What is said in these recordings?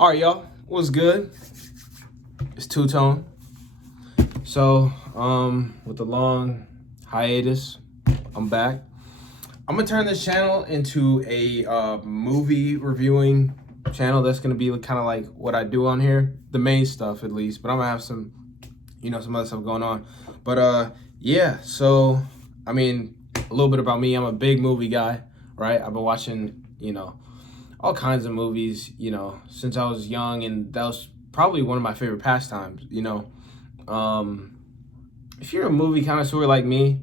All right, y'all. What's good? It's Two Tone. So, with the long hiatus, I'm back. I'm gonna turn this channel into a movie reviewing channel. That's gonna be kind of like what I do on here, the main stuff at least. But I'm gonna have some, some other stuff going on. But yeah. So, I mean, a little bit about me. I'm a big movie guy, right? I've been watching, all kinds of movies, since I was young, and that was probably one of my favorite pastimes. If you're a movie connoisseur like me,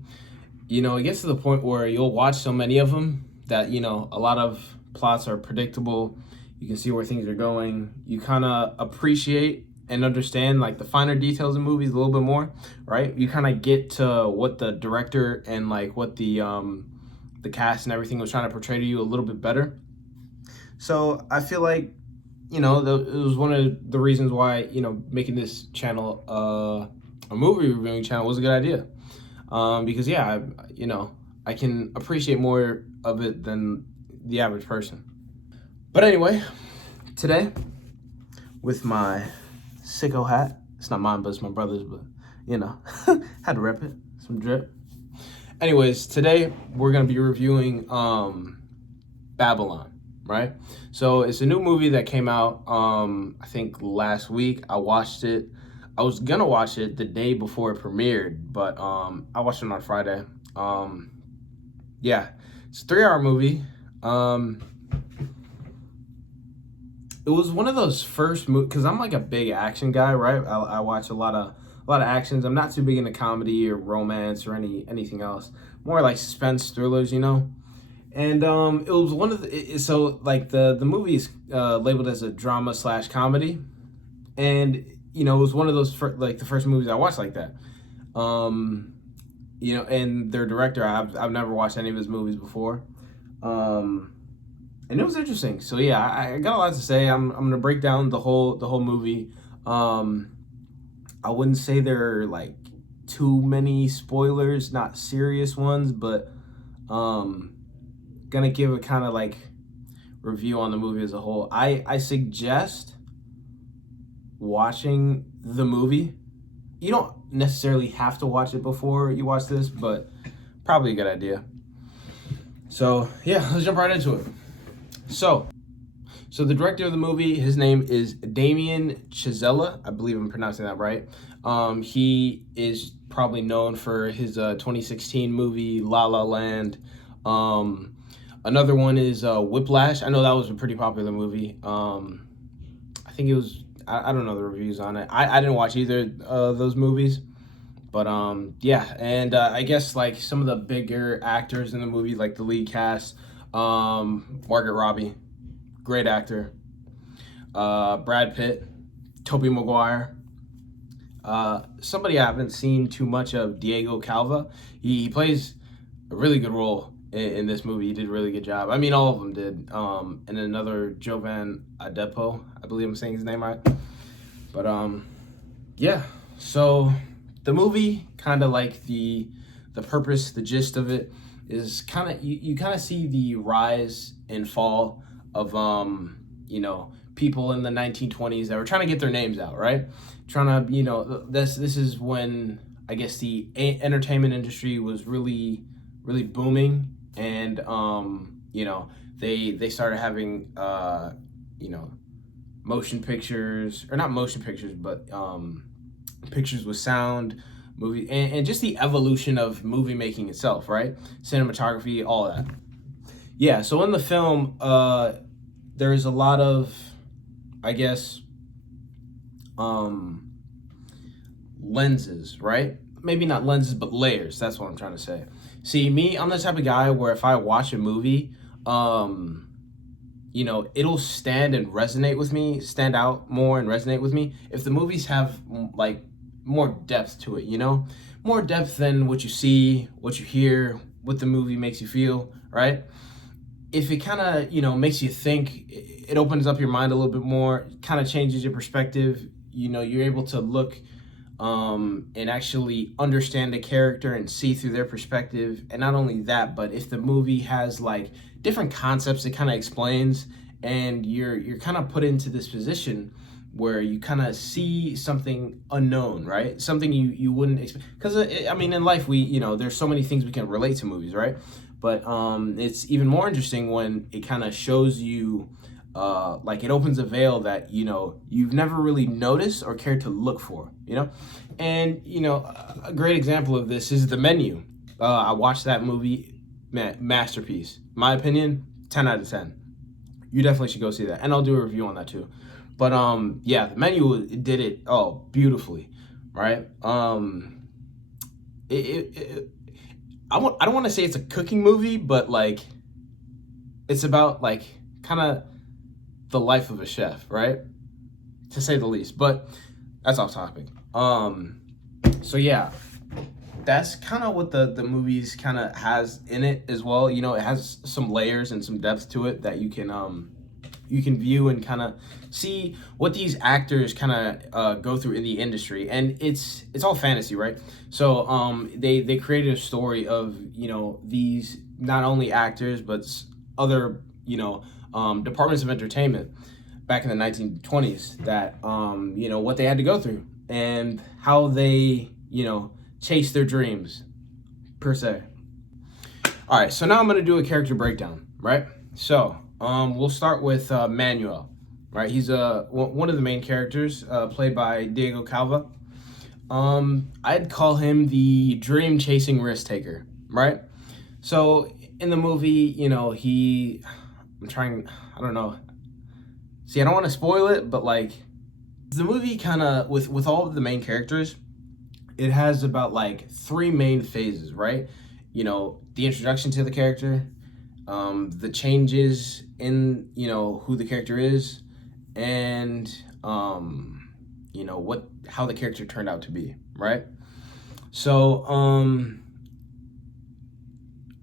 it gets to the point where you'll watch so many of them that, a lot of plots are predictable. You can see where things are going. You kind of appreciate and understand like the finer details of movies a little bit more, right? You kind of get to what the director and like what the cast and everything was trying to portray to you a little bit better. So I feel like, it was one of the reasons why, making this channel a movie reviewing channel was a good idea. Because, yeah, I can appreciate more of it than the average person. But anyway, today, with my sicko hat, it's not mine, but it's my brother's, but, had to rep it, some drip. Anyways, today, we're going to be reviewing Babylon. Right, so it's a new movie that came out I think last week. I watched it. I was gonna watch it the day before it premiered, but I watched it on Friday. Yeah, it's a 3-hour movie. It was one of those first movies, because I'm like a big action guy, right? I watch a lot of actions. I'm not too big into comedy or romance or anything else. More like suspense thrillers, And it was one of the movie is labeled as a drama / comedy, and it was one of those the first movies I watched like that. And their director, I've never watched any of his movies before, and it was interesting. So yeah, I got a lot to say. I'm gonna break down the whole movie. I wouldn't say there are like too many spoilers, not serious ones, but gonna give a kind of like review on the movie as a whole. I suggest watching the movie. You don't necessarily have to watch it before you watch this, but probably a good idea. So yeah, let's jump right into it. So the director of the movie, his name is Damien Chazelle. I believe I'm pronouncing that right. He is probably known for his 2016 movie La La Land. Another one is Whiplash. I know that was a pretty popular movie. I think it was, I don't know the reviews on it. I didn't watch either of those movies. But yeah, and I guess like some of the bigger actors in the movie, like the lead cast, Margaret Robbie, great actor. Brad Pitt, Tobey Maguire. Somebody I haven't seen too much of, Diego Calva. He plays a really good role in this movie. He did a really good job. I mean, all of them did. And another Jovan Adepo, I believe I'm saying his name right. But yeah. So the movie, kind of like the purpose, the gist of it is kind of you kind of see the rise and fall of people in the 1920s that were trying to get their names out, right? Trying to this is when I guess the entertainment industry was really booming. And they started having motion pictures, or not motion pictures, but pictures with sound, movie, and just the evolution of movie making itself, right? Cinematography, all that. Yeah, so in the film, there's a lot of, I guess, lenses, right? Maybe not lenses, but layers. That's what I'm trying to say. See, me, I'm the type of guy where if I watch a movie, it'll stand out more and resonate with me if the movies have like more depth to it, more depth than what you see, what you hear, what the movie makes you feel, right? If it kind of, makes you think, it opens up your mind a little bit more, kind of changes your perspective, you're able to look and actually understand the character and see through their perspective. And not only that, but if the movie has like different concepts it kind of explains, and you're kind of put into this position where you kind of see something unknown, right? Something you wouldn't expect. Because I mean, in life, there's so many things we can relate to movies, right? But it's even more interesting when it kind of shows you, like it opens a veil that you've never really noticed or cared to look for, And a great example of this is The Menu. I watched that movie, masterpiece. My opinion, 10 out of 10. You definitely should go see that, and I'll do a review on that too. But yeah, The Menu did it beautifully, right? I don't want to say it's a cooking movie, but like it's about like kind of the life of a chef, right? To say the least. But that's off topic. So yeah, that's kind of what the movies kind of has in it as well. It has some layers and some depth to it that you can view and kind of see what these actors kind of go through in the industry. And it's all fantasy, right? So they created a story of these not only actors but other departments of entertainment back in the 1920s that what they had to go through and how they chase their dreams per se. All right, so now I'm going to do a character breakdown, right? So we'll start with Manuel, right? He's one of the main characters, played by Diego Calva. I'd call him the dream chasing risk taker, right? So in the movie, I don't know. See, I don't want to spoil it, but like the movie kind of with all of the main characters, it has about like three main phases, right? The introduction to the character, the changes in who the character is, and how the character turned out to be, right? So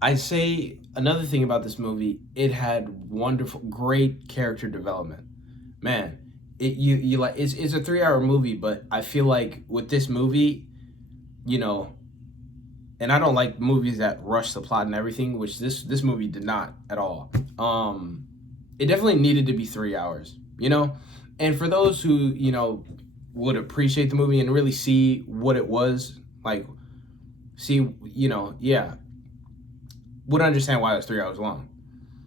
I say another thing about this movie, it had wonderful, great character development. Man, you like it's a 3 hour movie, but I feel like with this movie, and I don't like movies that rush the plot and everything, which this movie did not at all. It definitely needed to be 3 hours, and for those who would appreciate the movie and really see what it was like, would understand why it was 3 hours long,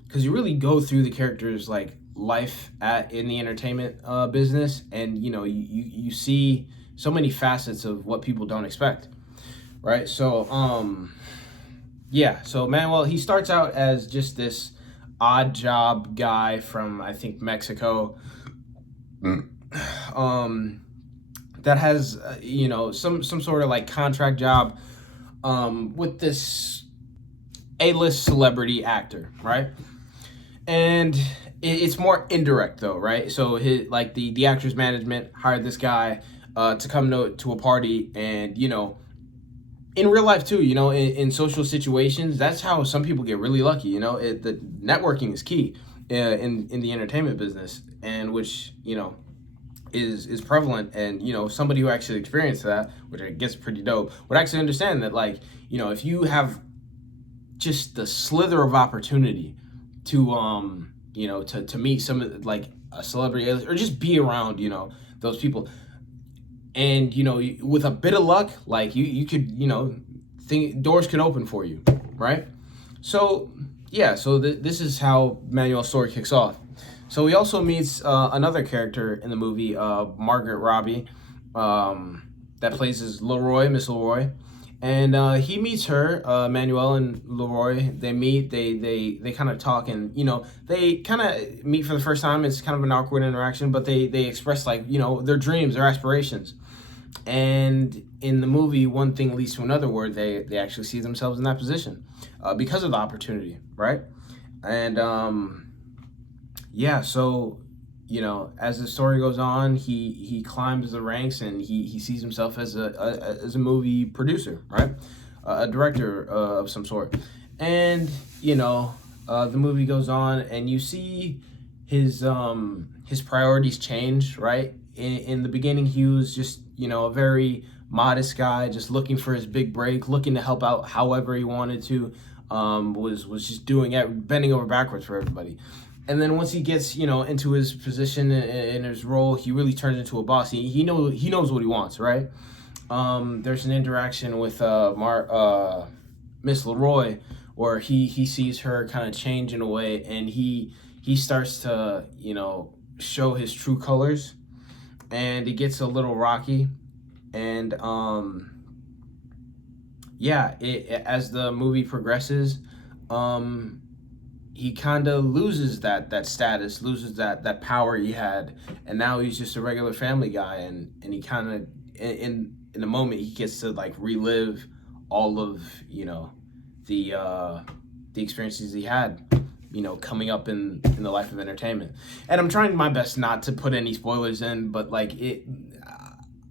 because you really go through the characters like life in the entertainment business, and you see so many facets of what people don't expect, right? So so Manuel, he starts out as just this odd job guy from, I think, Mexico, that has some sort of like contract job with this A-list celebrity actor, right? And it's more indirect though, right? So the actor's management hired this guy to come to a party, and in real life too, in social situations, that's how some people get really lucky. The networking is key in the entertainment business, and which is prevalent, and somebody who actually experienced that, which I guess is pretty dope, would actually understand that, like, if you have just the slither of opportunity to to meet some of like a celebrity, or just be around those people, and with a bit of luck, like you could think doors could open for you, right? So yeah, so this is how Manuel's story kicks off. So he also meets another character in the movie, Margaret Robbie, that plays as Leroy, Miss Leroy. And he meets her, Manuel and Leroy. They meet, they kind of talk, and they kind of meet for the first time. It's kind of an awkward interaction, but they express like their dreams, their aspirations. And in the movie, one thing leads to another, where they actually see themselves in that position because of the opportunity, right? And so as the story goes on, he climbs the ranks, and he sees himself as a movie producer, right? A director of some sort. And the movie goes on, and you see his priorities change, right? In the beginning, he was just a very modest guy, just looking for his big break, looking to help out however he wanted to, was just doing it, bending over backwards for everybody. And then once he gets, into his position and his role, he really turns into a boss. He knows what he wants, right? There's an interaction with Miss Leroy where he sees her kind of change in a way, and he starts to show his true colors, and it gets a little rocky, and yeah, as the movie progresses, he kind of loses that status, loses that power he had, and now he's just a regular family guy, and he kind of in the moment he gets to like relive all of the the experiences he had coming up in the life of entertainment. And I'm trying my best not to put any spoilers in, but like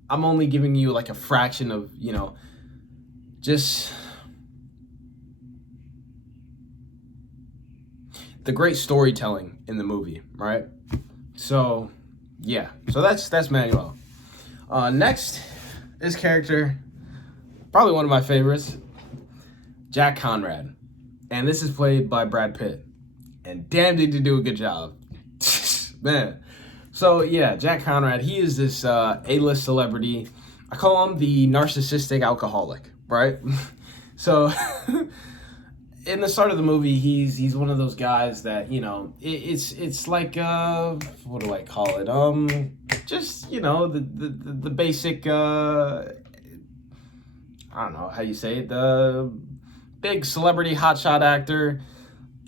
I'm only giving you like a fraction of just the great storytelling in the movie, right? So yeah, so that's Manuel. Next, this character, probably one of my favorites, Jack Conrad, and this is played by Brad Pitt, and damn did he do a good job, man. So yeah, Jack Conrad, he is this A-list celebrity. I call him the narcissistic alcoholic, right? So in the start of the movie, he's one of those guys that it's like what do I call it? Just the basic I don't know how you say it, the big celebrity hotshot actor,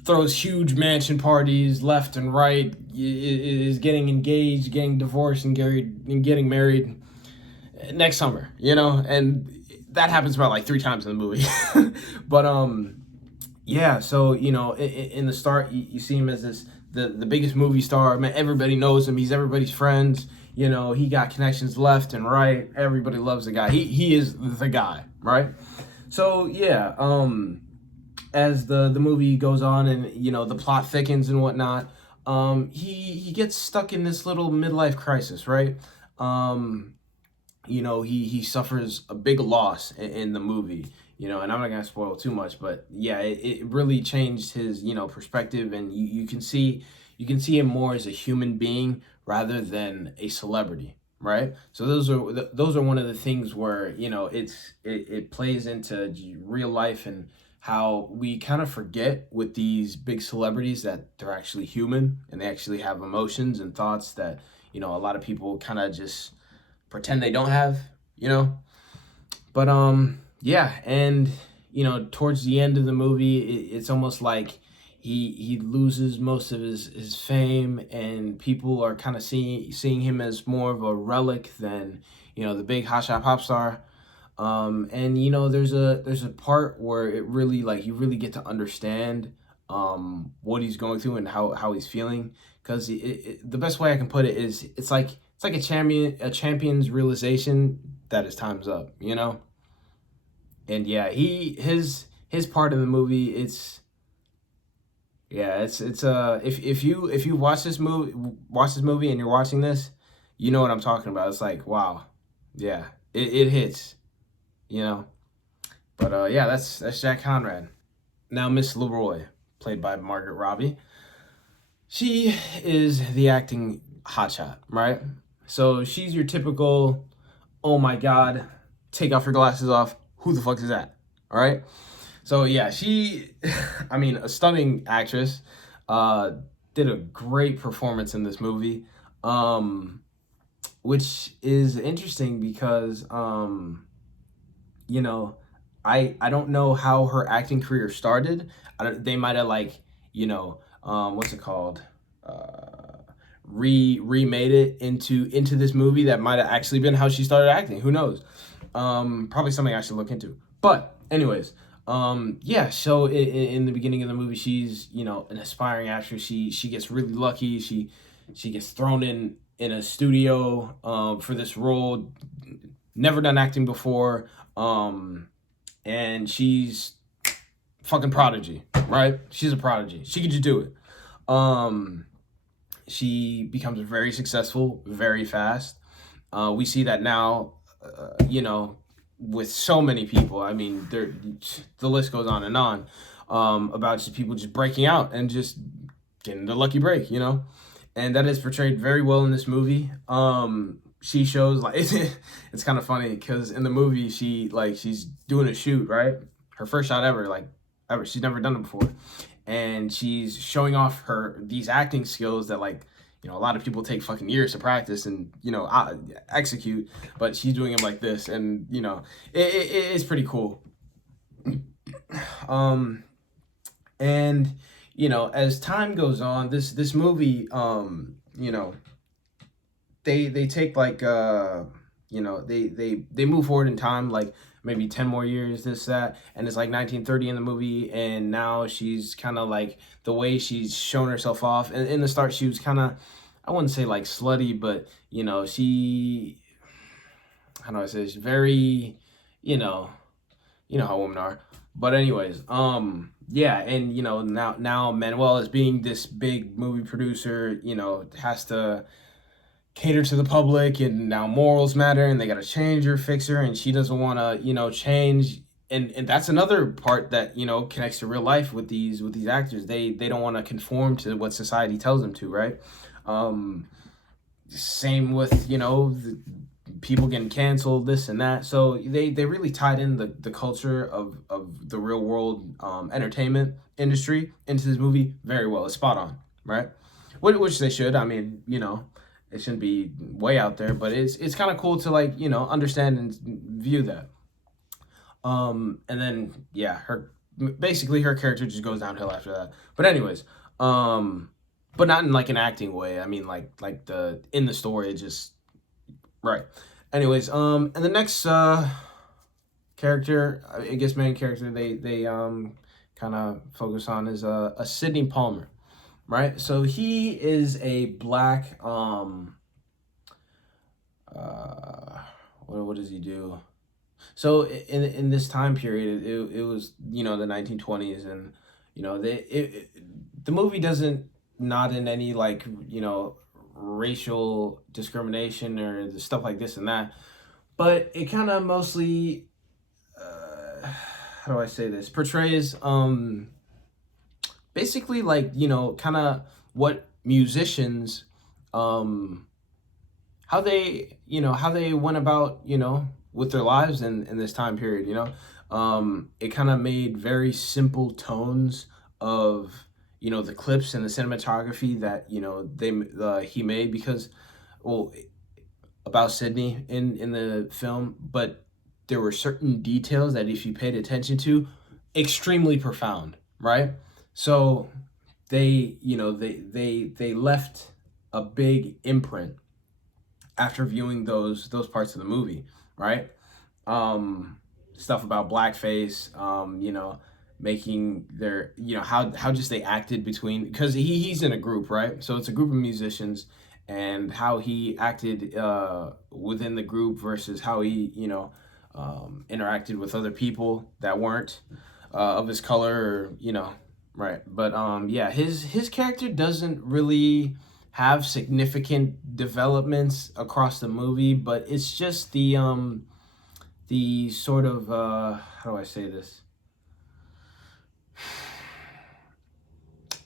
throws huge mansion parties left and right, is getting engaged, getting divorced, and getting married next summer, and that happens about like 3 times in the movie. But yeah, so in the start, you see him as the biggest movie star. Man, everybody knows him. He's everybody's friends. He got connections left and right. Everybody loves the guy. He is the guy, right? So yeah, as the movie goes on and the plot thickens and whatnot, he gets stuck in this little midlife crisis, right? He suffers a big loss in the movie. And I'm not gonna spoil too much, but yeah, it really changed his perspective, and you can see him more as a human being rather than a celebrity, right? So those are one of the things where it plays into real life, and how we kind of forget with these big celebrities that they're actually human and they actually have emotions and thoughts that a lot of people kind of just pretend they don't have, but yeah, and towards the end of the movie, it's almost like he loses most of his fame, and people are kind of seeing him as more of a relic than the big hotshot pop star. And there's a part where it really, like, you really get to understand what he's going through and how he's feeling, because the best way I can put it is it's like a champion's realization that his time's up, And yeah, his part of the movie, it's if you watch this movie and you're watching this, you know what I'm talking about. It's like, wow, yeah, it hits, But yeah, that's Jack Conrad. Now Miss Leroy, played by Margaret Robbie. She is the acting hotshot, right? So she's your typical, oh my God, take off your glasses off. Who the fuck is that? All right. So yeah, she, a stunning actress, did a great performance in this movie, which is interesting because, I don't know how her acting career started. They might have what's it called? Remade it into this movie. That might have actually been how she started acting. Who knows? Probably something I should look into. But anyways, yeah. So in the beginning of the movie, she's an aspiring actress. She gets really lucky. She gets thrown in a studio for this role. Never done acting before. And she's fucking prodigy, right? She's a prodigy. She could just do it. She becomes very successful very fast. We see that now, with so many people. The list goes on and on, about just people just breaking out and just getting the lucky break, you know? And that is portrayed very well in this movie. She shows like it's kind of funny because in the movie she's doing a shoot, right? Her first shot ever, like ever. She's never done it before, and she's showing off these acting skills that like a lot of people take fucking years to practice and execute, but she's doing them like this, and it's pretty cool. And as time goes on, this movie, they take like they move forward in time like maybe 10 more years, this that, and it's like 1930 in the movie, and now she's kind of like the way she's shown herself off. And in the start she was kind of, I wouldn't say like slutty, but she, how do I say this, very, how women are. But anyways, yeah, and now Manuel, as being this big movie producer, has to cater to the public, and now morals matter, and they got to change her, fix her, and she doesn't want to change. And that's another part that connects to real life with these actors. They don't want to conform to what society tells them to, right? Same with the people getting canceled, this and that. So they really tied in the culture of the real world entertainment industry into this movie very well. It's spot on, right? Which they should. I mean, it shouldn't be way out there, but it's kind of cool to like understand and view that. And then yeah, her character just goes downhill after that. But anyways, but not in like an acting way. I mean like in the story, it just right. Anyways, and the next character, I guess main character they kind of focus on is a Sidney Palmer. Right, so he is a black what does he do? So in this time period, it was the 1920s, and the movie doesn't not in any like racial discrimination or the stuff like this and that, but it kind of mostly how do I say this, portrays basically like kind of what musicians how they went about with their lives in this time period. It kind of made very simple tones of the clips and the cinematography that he made, because well, about Sidney in the film, but there were certain details that if you paid attention to, extremely profound, right? So they they left a big imprint after viewing those parts of the movie, right? Stuff about blackface, making their how just they acted between, because he's in a group, right? So it's a group of musicians, and how he acted within the group versus how he interacted with other people that weren't of his color, or right. But yeah, his character doesn't really have significant developments across the movie, but it's just the sort of how do I say this?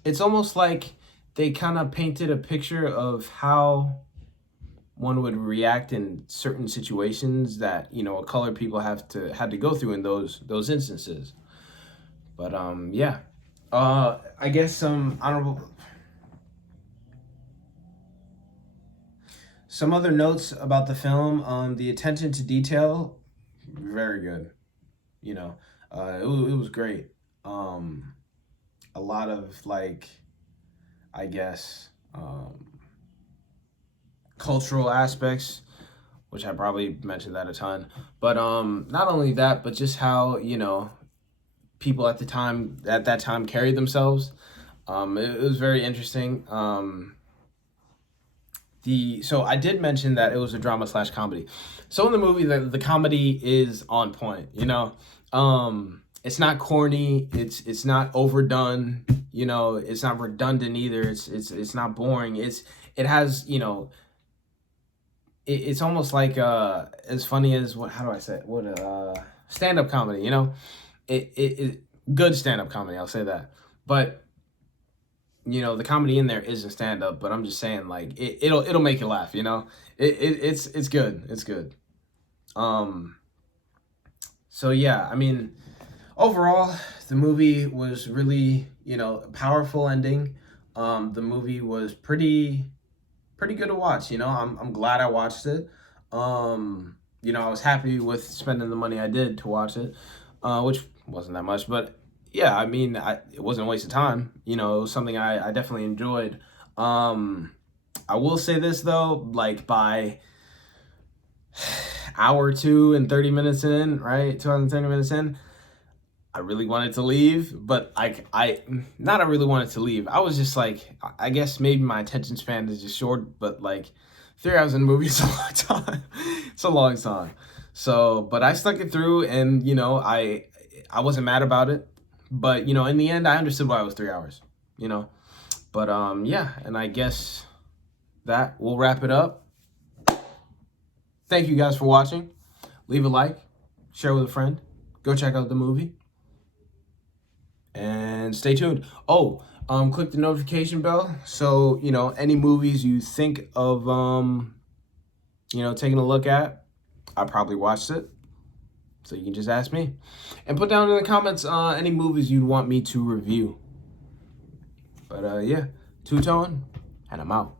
It's almost like they kind of painted a picture of how one would react in certain situations that colored people had to go through in those instances. But yeah, I guess some other notes about the film. The attention to detail, very good. It was great. A lot of like, I guess, cultural aspects, which I probably mentioned that a ton. But not only that, but just how people at that time carried themselves. It was very interesting. So I did mention that it was a drama / comedy. So in the movie, the comedy is on point. It's not corny. It's not overdone. It's not redundant either. It's not boring. It has it's almost like as funny as how do I say it? Stand up comedy. It good stand up comedy. I'll say that, but the comedy in there isn't stand up, but I'm just saying like it'll make you laugh. It's good. It's good. Um. So yeah, I mean, overall, the movie was really a powerful ending. The movie was pretty good to watch. I'm glad I watched it. I was happy with spending the money I did to watch it, which wasn't that much, but yeah, I mean, it wasn't a waste of time. It was something I definitely enjoyed. I will say this though, like by hour 2 and 30 minutes in, right, 230 minutes in, I really wanted to leave, but I really wanted to leave. I was just like, I guess maybe my attention span is just short, but like 3 hours in the movie is a long time. It's a long time. So, but I stuck it through, and I wasn't mad about it. But in the end, I understood why it was 3 hours. You know, but yeah, and I guess that will wrap it up. Thank you guys for watching. Leave a like, share with a friend, go check out the movie. And stay tuned. Oh, click the notification bell so any movies you think of taking a look at, I probably watched it, so you can just ask me, and put down in the comments any movies you'd want me to review. But yeah, two-tone, and I'm out.